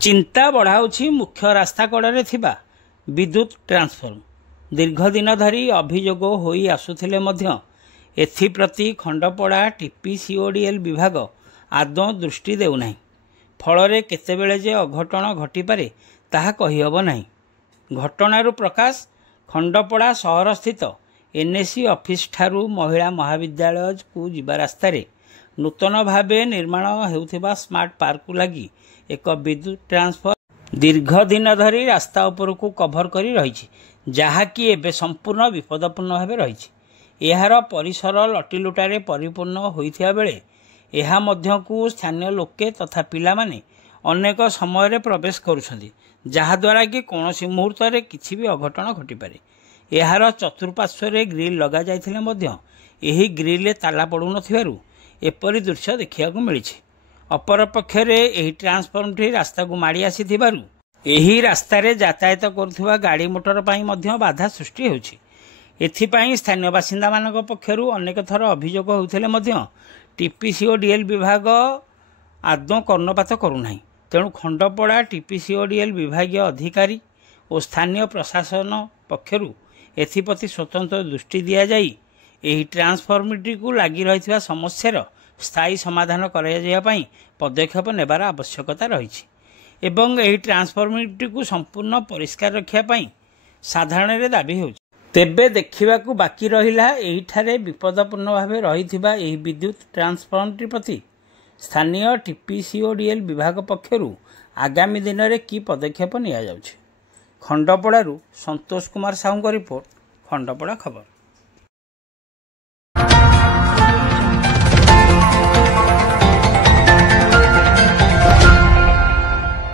चिंता बढ़ाऊछि मुख्य रास्ता कड़े थिबा विद्युत ट्रांसफॉर्म। दीर्घ दिन धरी अभियोग होई आसुथिले मध्य एथिप्रति खंडपड़ा टीपीसीओडीएल विभाग आदौ दृष्टि देउनाही। फଳରେ केतेबेले जे अघटन घटिपारे ताहा कहिहब नाही। घटनारू प्रकाश खंडपड़ा सहर स्थित एनएसी ऑफिस ठारू महिला महाविद्यालय को जिबा रास्तारे नूतन भावे निर्माण हेउथिबा स्मार्ट पार्क लगी एक विद्युत ट्रांसफॉर्म दीर्घ दिन धरी रास्ता उपरकू कभर करी रही, जहाँकि एबे संपूर्ण विपदपूर्ण भाव रही। एहार परिसर लटिलुटारे परिपूर्ण होइथिबा बेले एहा मध्यकू स्थानीय लोके तथा पिलामाने अनेक समय प्रवेश करुछन्ति, जहाद्वारा कि कौनसी मुहूर्त रे किछि भी अघटन घटिपारे। एहार चतुर्पार्श्व ग्रिल लगा जाइथिले मध्य एही ग्रिल ताला पड़ू नथिबारु एपरि दृश्य देखिବାକୁ मिलिछि। अपरपक्षरे एही ट्रांसफॉर्मटी रास्ता को माड़ी आसीथिबारु एही रास्तारे यातायात करुथिबा गाड़ी मोटर पई मध्य बाधा सृष्टि होछि। एथिपई स्थानीय बासिंदा मानक पक्षरु अनेक थर अभियोग होउथिले मध्य टीपीसीओडीएल विभाग आदौ कर्णपात करूनाही। तेणु खंडपड़ा टीपीसीओडीएल विभागीय अधिकारी और स्थानीय प्रशासन पक्षरु एथिप्रति स्वतंत्र दृष्टि दिया जाई एही ट्रांसफॉर्मटी को लगी रही समस्यार स्थायी समाधान कराई पदक्षेप नेबार आवश्यकता रही एवं एही ट्रांसफॉर्मटी को संपूर्ण परिष्कार रखापी साधारण दाबी हो। तेबे देखिबाकू बाकी रहिला एहिठारे विपदपूर्ण भाव रही विद्युत ट्रांसफॉर्मटी प्रति स्थानीय टीपीसीओडीएल विभाग पक्षरु आगामी दिन में कि पदक्षेप निया जाउछि। खंडपड़ारू संतोष कुमार साहू रिपोर्ट, खंडपड़ा खबर।